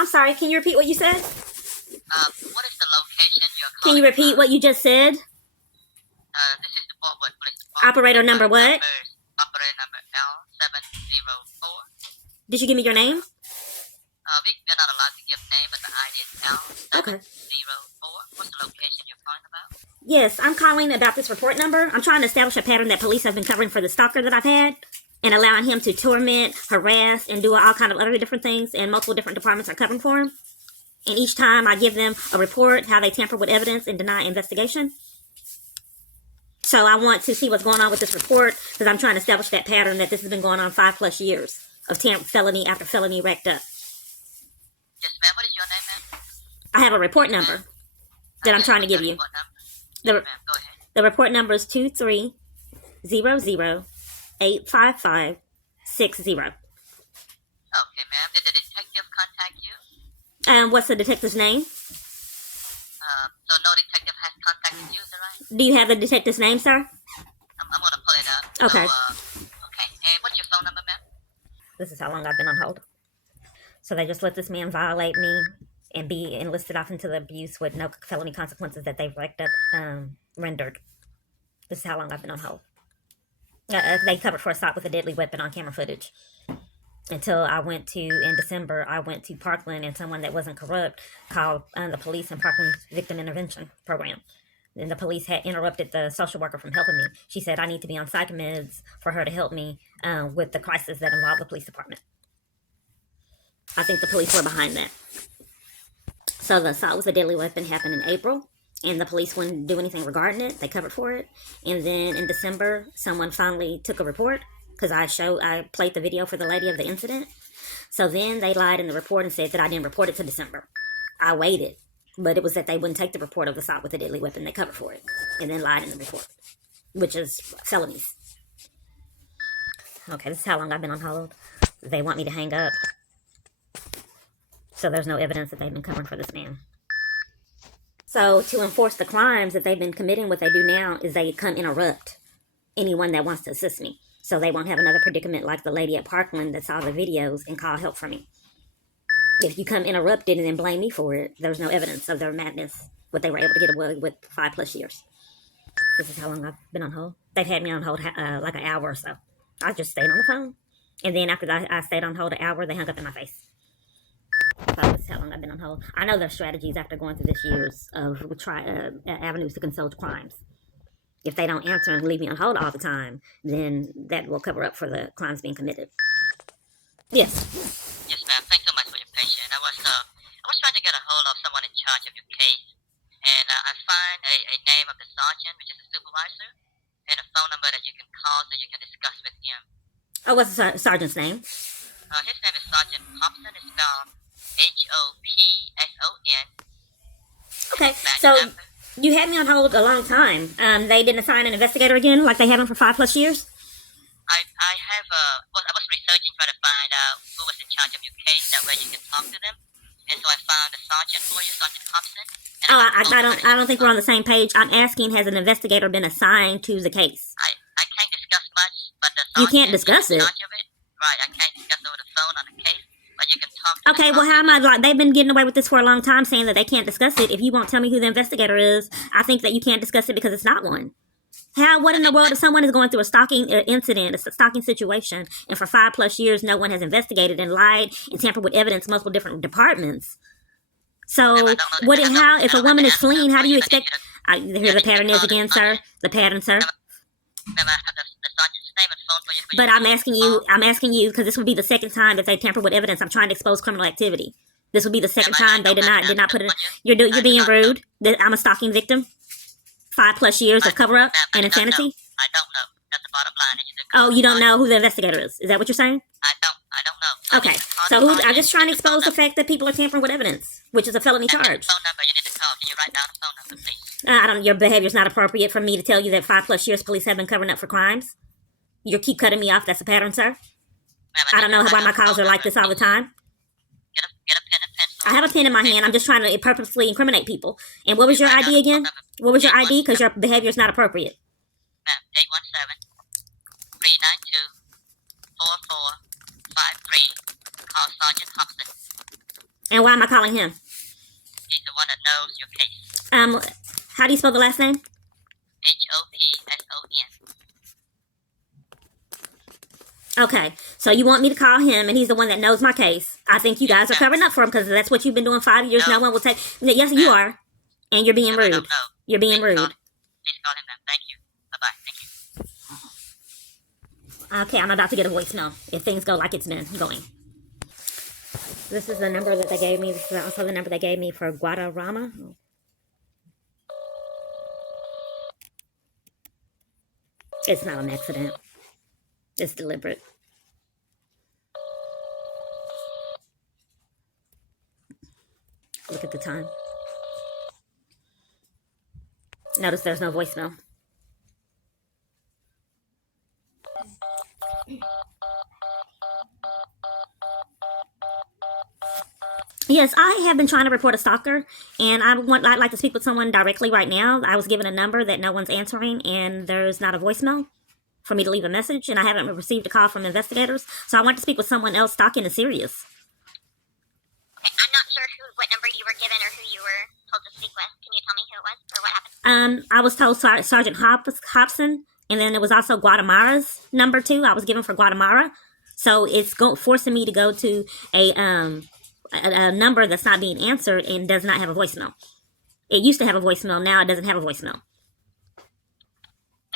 I'm sorry, can you repeat what you said? What is the location you're calling Can you repeat what you just said? This is the Portwood Police Department. Operator number what? Operator number L704. Did you give me your name? We're not allowed to give name, but the ID is Okay. L704. What's the location you're calling about? Yes, I'm calling about this report number. I'm trying to establish a pattern that police have been covering for the stalker that I've had and allowing him to torment, harass, and do all kind of other different things, and multiple different departments are covering for him. And each time I give them a report, how they tamper with evidence and deny investigation. So I want to see what's going on with this report because I'm trying to establish that pattern that this has been going on 5+ years of felony after felony racked up. Yes, ma'am. What is your name, ma'am? I have a report number that I'm trying to give you. The report number is 230085560. Okay, ma'am. Did the detective contact you? What's the detective's name? So no detective has contacted you, is that right? Do you have the detective's name, sir? I'm going to pull it up. Okay. So, okay. And what's your phone number, ma'am? This is how long I've been on hold. So they just let this man violate me and be enlisted off into the abuse with no felony consequences that they've rendered. This is how long I've been on hold. They covered for assault with a deadly weapon on camera footage. Until I went to, in December, I went to Parkland and someone that wasn't corrupt called the police and Parkland Victim Intervention Program. And the police had interrupted the social worker from helping me. She said I need to be on psych meds for her to help me with the crisis that involved the police department. I think the police were behind that. So the assault with a deadly weapon happened in April, and the police wouldn't do anything regarding it. They covered for it. And then in December, someone finally took a report because I played the video for the lady of the incident. So then they lied in the report and said that I didn't report it to December. I waited, but it was that they wouldn't take the report of the assault with a deadly weapon. They covered for it and then lied in the report, which is felonies. Okay, this is how long I've been on hold. They want me to hang up. So there's no evidence that they've been covering for this man. So to enforce the crimes that they've been committing, what they do now is they come interrupt anyone that wants to assist me. So they won't have another predicament like the lady at Parkland that saw the videos and called help for me. If you come interrupted and then blame me for it, there's no evidence of their madness, what they were able to get away with 5+ years. This is how long I've been on hold. They've had me on hold like an hour or so. I just stayed on the phone. And then after I stayed on hold an hour, they hung up in my face. So this is how long I've been on hold. I know their strategies after going through this years of avenues to conceal crimes. If they don't answer and leave me on hold all the time, then that will cover up for the crimes being committed. Yes. Yes, ma'am. Thanks so much for your patience. I was trying to get a hold of someone in charge of your case, and I find a name of the sergeant, which is the supervisor, and a phone number that you can call so you can discuss with him. Oh, what's the sergeant's name? His name is Sergeant Hobson. It's spelled Hopson. Okay, so you had me on hold a long time. They didn't assign an investigator again, like they haven't for 5+ years? I was researching trying to find out who was in charge of your case. That way you can talk to them. And so I found a sergeant for you, Sergeant Hobson. I don't think we're on the same page. I'm asking, has an investigator been assigned to the case? I can't discuss much, but the sergeant You can't discuss it? Right, I can't discuss over the phone on the case, but you can talk to Okay, well, how am I like? They've been getting away with this for a long time, saying that they can't discuss it. If you won't tell me who the investigator is, I think that you can't discuss it because it's not one. What in the world if someone is going through a stalking incident, a stalking situation, and for 5+ years no one has investigated and lied and tampered with evidence, multiple different departments? So, if a woman is fleeing, how do you expect? Here the pattern is again, sir. The pattern, sir. But I'm asking you, because this would be the second time that they tamper with evidence. I'm trying to expose criminal activity. This would be the second time they did not put it. You're being rude. I'm a stalking victim. 5+ years of cover up and insanity. I don't know. That's the bottom line. Oh, you don't know who the investigator is? Is that what you're saying? I don't know. Okay, so I'm just trying to expose the fact that people are tampering with evidence, which is a felony charge. Phone number you need to call. Can you write down the phone number, please? Your behavior is not appropriate for me to tell you that 5+ years police have been covering up for crimes. You keep cutting me off. That's a pattern, sir. I don't know why my calls are like this all the time. Get a pen and pencil. I have a pen in my hand. I'm just trying to purposely incriminate people. And what was your ID again? What was your ID? Because your behavior is not appropriate. 817-392-4453. Call Sergeant Hobson. And why am I calling him? He's the one that knows your case. How do you spell the last name? HOPSON. Okay, so you want me to call him, and he's the one that knows my case. I think you guys are covering up for him because that's what you've been doing 5 years. No one will take. Yes, you are, and you're being rude. You're being rude. Please call him now. Thank you. Bye-bye. Thank you. Okay, I'm about to get a voicemail if things go like it's been going. This is the number that they gave me. This is also the number they gave me for Guadarrama. It's not an accident. It's deliberate. Look at the time. Notice there's no voicemail. Yes, I have been trying to report a stalker, and I'd like to speak with someone directly right now. I was given a number that no one's answering, and there's not a voicemail for me to leave a message, and I haven't received a call from investigators. So I want to speak with someone else. Stalking is serious. Okay, I'm not sure what number you were given or who you were told to speak with. Can you tell me who it was or what happened? I was told Sergeant Hobson, and then there was also Guatemala's number too. I was given for Guatemala, so it's forcing me to go to a number that's not being answered and does not have a voicemail. It used to have a voicemail. Now it doesn't have a voicemail.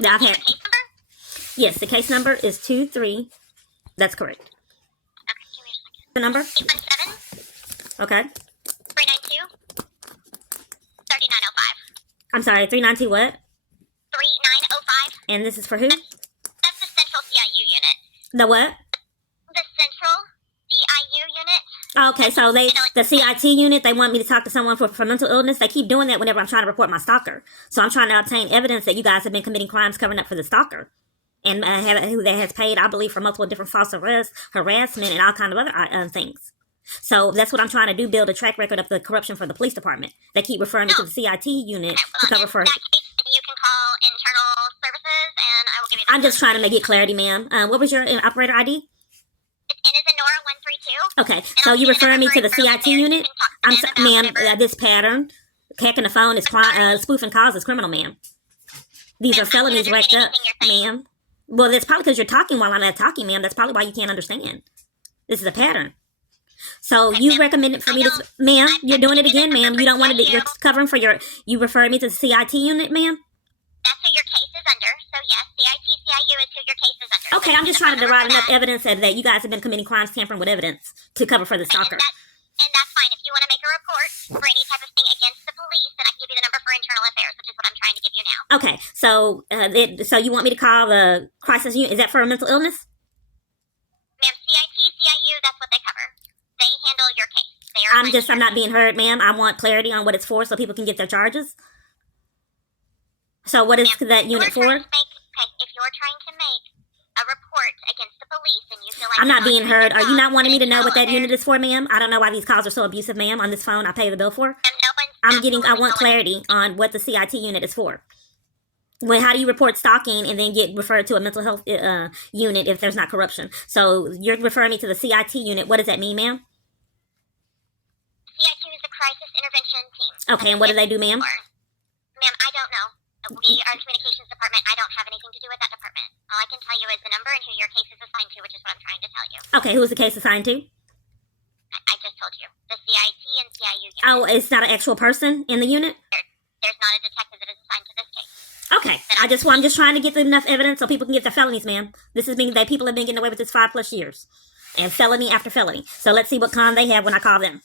I've had. Case number? Yes, the case number is 23. That's correct. Okay, give me a second. The number? 817. Okay. 392. 3905. I'm sorry, 392 what? 3905. And this is for who? That's the Central CIU unit. The what? The Central CIU unit. Okay, so the CIT unit, they want me to talk to someone for mental illness. They keep doing that whenever I'm trying to report my stalker. So I'm trying to obtain evidence that you guys have been committing crimes covering up for the stalker. And who that has paid, I believe, for multiple different false arrests, harassment, and all kind of other things. So that's what I'm trying to do, build a track record of the corruption for the police department. They keep referring me to the CIT unit to cover for... In that case, you can call internal services, and I will give you the I'm just trying to get clarity, ma'am. What was your operator ID? It's N as in Nora 132. Okay, so you referring me to the CIT unit? I'm sorry, ma'am, this pattern, hacking the phone is spoofing calls is criminal, ma'am. These are felonies racked up, ma'am. Well, that's probably because you're talking while I'm not talking, ma'am. That's probably why you can't understand. This is a pattern. So you recommended for me to, ma'am, you're doing it again, ma'am. You don't want to, you're covering for you referred me to the CIT unit, ma'am? That's who your case is under. So yes, CIU is who your case is under. Okay, I'm just trying to derive enough evidence that you guys have been committing crimes tampering with evidence to cover for the stalker. And that's fine. If you want to make a report for any type of thing against the police, then I can give you the number for internal affairs, which is what I'm trying to give you now. Okay, so you want me to call the crisis unit? Is that for a mental illness? Ma'am, CIU, that's what they cover. They handle your case. I'm not being heard, ma'am. I want clarity on what it's for so people can get their charges. So what is that unit for? If you're trying to make a report against the police and you feel like I'm not being heard. Are you not wanting me to know what that unit is for, ma'am? I don't know why these calls are so abusive, ma'am, on this phone I pay the bill for. I want clarity on what the CIT unit is for. How do you report stalking and then get referred to a mental health unit if there's not corruption? So you're referring me to the CIT unit. What does that mean, ma'am? CIT is the crisis intervention team. Okay, and what do they do, ma'am? Ma'am, I don't know. We are the communications department. I don't have anything to do with that department. All I can tell you is the number and who your case is assigned to, which is what I'm trying to tell you. Okay, who's the case assigned to? I just told you. The CIT and CIU unit. Oh, it's not an actual person in the unit? There's not a detective that is assigned to this case. Okay, I'm just trying to get enough evidence so people can get their felonies, ma'am. This is being that people have been getting away with this 5+ years. And felony after felony. So let's see what con they have when I call them.